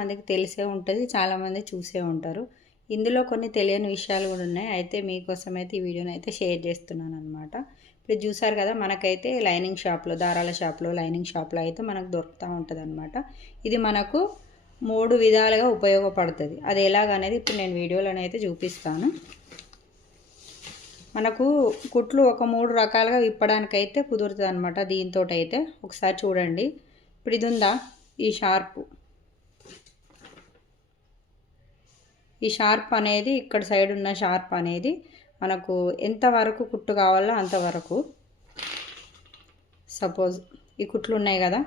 మందికి తెలిసే ఉంటుంది, చాలామంది చూసే ఉంటారు. ఇందులో కొన్ని తెలియని విషయాలు కూడా ఉన్నాయి. అయితే మీకోసం అయితే ఈ వీడియోని అయితే షేర్ చేస్తున్నాను అనమాట. ఇప్పుడు చూసారు కదా, మనకైతే లైనింగ్ షాప్లో, దారాల షాప్లో, లైనింగ్ షాప్లో అయితే మనకు దొరుకుతూ ఉంటుంది అనమాట. ఇది మనకు 3 విధాలుగా ఉపయోగపడుతుంది. అది ఎలాగనేది ఇప్పుడు నేను వీడియోలను అయితే చూపిస్తాను. మనకు కుట్లు ఒక 3 రకాలుగా విప్పడానికైతే కుదురుతుంది అనమాట. దీంతో అయితే ఒకసారి చూడండి. ఇప్పుడు ఇది ఉందా, ఈ షార్ప్ అనేది, ఇక్కడ సైడ్ ఉన్న షార్ప్ అనేది మనకు ఎంతవరకు కుట్టు కావాలో అంతవరకు. సపోజ్ ఈ కుట్లు ఉన్నాయి కదా,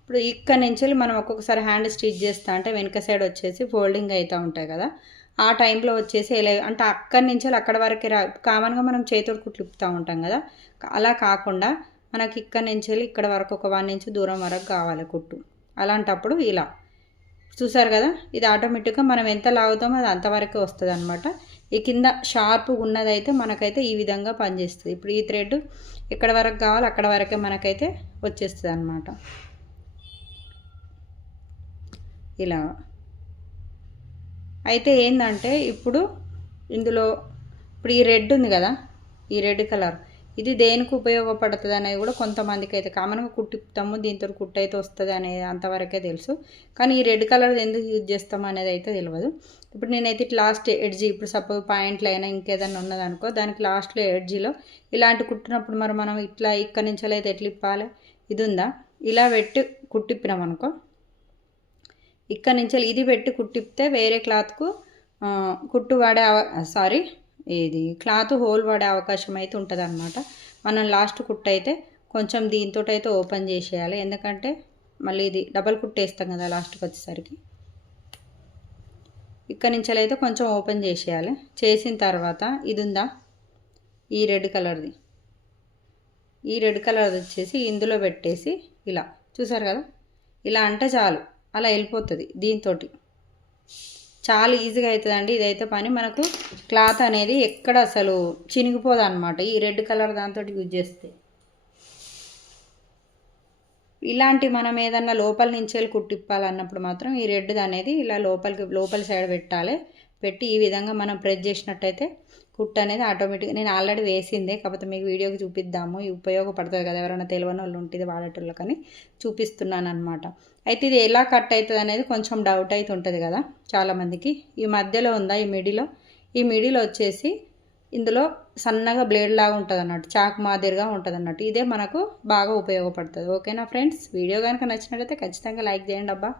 ఇప్పుడు ఇక్కడ నుంచి మనం ఒక్కొక్కసారి హ్యాండ్ స్టిచ్ చేస్తా అంటే వెనక సైడ్ వచ్చేసి ఫోల్డింగ్ అవుతూ ఉంటాయి కదా, ఆ టైంలో వచ్చేసి ఎలా అంటే అక్కడి నుంచి అక్కడ వరకే కామన్గా మనం చేతితో కుట్లు ఇప్పుతూ ఉంటాం కదా, అలా కాకుండా మనకి ఇక్కడ నుంచి ఇక్కడ వరకు ఒక 1 ఇంచ్ దూరం వరకు కావాలి కుట్టు. అలాంటప్పుడు ఇలా చూసారు కదా, ఇది ఆటోమేటిక్గా మనం ఎంత లాగుతామో అది అంతవరకే వస్తుంది అనమాట. ఈ కింద షార్ప్ ఉన్నదైతే మనకైతే ఈ విధంగా పనిచేస్తుంది. ఇప్పుడు ఈ థ్రెడ్ ఎక్కడ వరకు కావాలో అక్కడ వరకే మనకైతే వచ్చేస్తుంది అనమాట. ఇలా అయితే ఏంటంటే ఇప్పుడు ఇందులో ఇప్పుడు ఈ రెడ్ ఉంది కదా, ఈ రెడ్ కలర్ ఇది దేనికి ఉపయోగపడుతుంది అనేది కూడా కొంతమందికి అయితే కామన్గా కుట్టిస్తాము, దీంతో కుట్టు అయితే వస్తుంది అనేది అంతవరకే తెలుసు. కానీ ఈ రెడ్ కలర్ ఎందుకు యూజ్ చేస్తాము అనేది అయితే తెలియదు. ఇప్పుడు నేనైతే లాస్ట్ ఎడ్జీ, ఇప్పుడు సపోజ్ పాయింట్లు అయినా ఇంకేదైనా ఉన్నదనుకో, దానికి లాస్ట్లో ఎడ్జీలో ఇలాంటి కుట్టినప్పుడు మరి మనం ఇట్లా ఇక్కడ నుంచి అయితే ఎట్లా ఇప్పాలి, ఇది ఉందా, ఇలా పెట్టి కుట్టిప్పినాం అనుకో, ఇక్కడ నుంచి ఇది పెట్టి కుట్టిప్తే వేరే క్లాత్కు కుట్టు వాడే ఇది క్లాత్ హోల్ పడే అవకాశం అయితే ఉంటుంది అనమాట. మనం లాస్ట్ కుట్టు అయితే కొంచెం దీంతో అయితే ఓపెన్ చేసేయాలి, ఎందుకంటే మళ్ళీ ఇది డబల్ కుట్టు వేస్తాం కదా లాస్ట్కి వచ్చేసరికి. ఇక్కడ నుంచి అయితే కొంచెం ఓపెన్ చేసేయాలి. చేసిన తర్వాత ఇది ఉందా, ఈ రెడ్ కలర్ది, ఈ రెడ్ కలర్ వచ్చేసి ఇందులో పెట్టేసి ఇలా చూసారు కదా, ఇలా అంటే చాలు, అలా వెళ్ళిపోతుంది. దీంతో చాలా ఈజీగా అవుతుందండి ఇదైతే పని. మనకు క్లాత్ అనేది ఎక్కడ అసలు చినిగిపోదు అనమాట ఈ రెడ్ కలర్ దాంతో యూజ్ చేస్తే. ఇలాంటి మనం ఏదన్నా లోపల నుంచి వెళ్ళి కుట్టిప్పాలన్నప్పుడు మాత్రం ఈ రెడ్ అనేది ఇలా లోపల సైడ్ పెట్టాలి. పెట్టి ఈ విధంగా మనం ప్రెస్ చేసినట్టయితే కుట్టు అనేది ఆటోమేటిక్గా, నేను ఆల్రెడీ వేసిందే, కాకపోతే మీకు వీడియోకి చూపిద్దాము, ఉపయోగపడుతుంది కదా, ఎవరైనా తెలియని వాళ్ళు ఉంటుంది వాడేటోళ్ళకని చూపిస్తున్నాను అనమాట. అయితే ఇది ఎలా కట్ అవుతుంది అనేది కొంచెం డౌట్ అయితే ఉంటుంది కదా చాలామందికి. ఈ మధ్యలో ఉందా, ఈ మిడిలో వచ్చేసి ఇందులో సన్నగా బ్లేడ్ లాగా ఉంటుంది అన్నట్టు, చాక్ మాదిరిగా ఉంటుంది అన్నట్టు. ఇదే మనకు బాగా ఉపయోగపడుతుంది. ఓకేనా ఫ్రెండ్స్, వీడియో కనుక నచ్చినట్లయితే ఖచ్చితంగా లైక్ చేయండి అబ్బా.